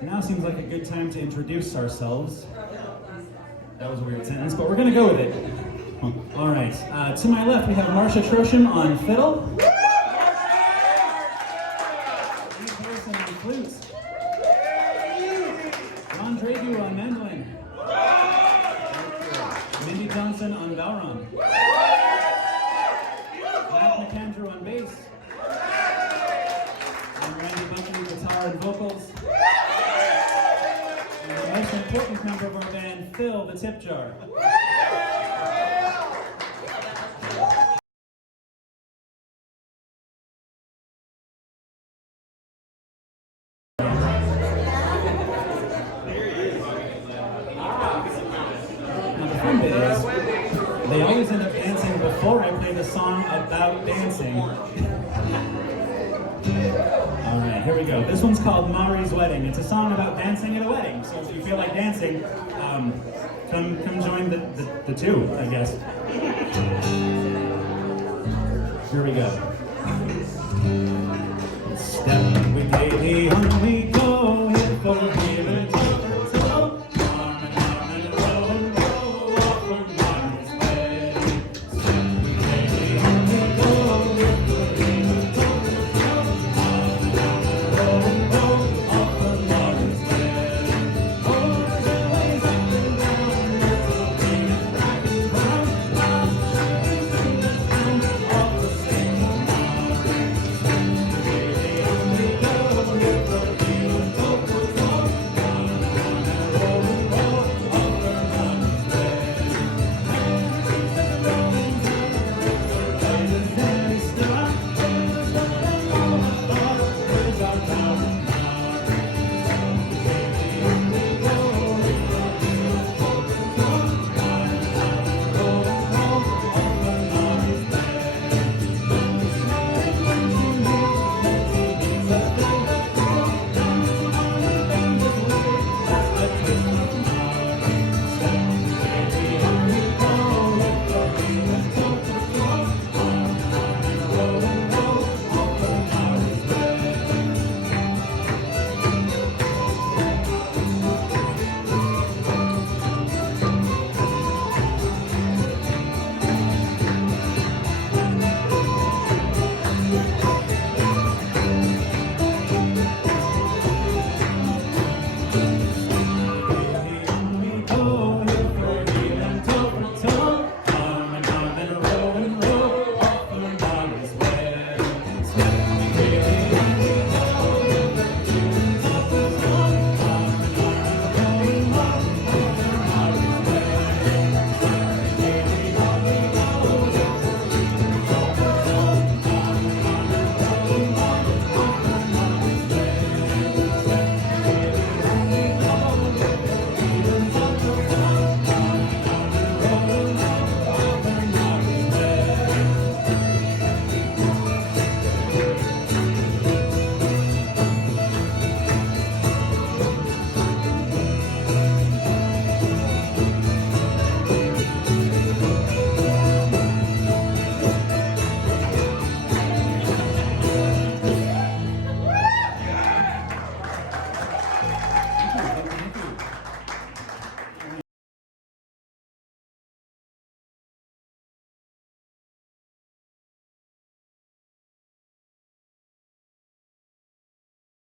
Now seems like a good time to introduce ourselves. That was a weird sentence, but we're gonna go with it. All right, to my left we have Marsha Trosham on fiddle. Steve Harrison on flute. Ron Dragu on mandolin. Mindy Johnson on Gowron. Matt McAndrew on bass. And Randy Buckley guitar and vocals. And the most important member of our band, Phil the tip jar. They always end up dancing before I play the song about dancing. Alright, here we go. This one's called Mari's Wedding. It's a song about dancing at a wedding. So if you feel like dancing, come join the two, I guess. Here we go.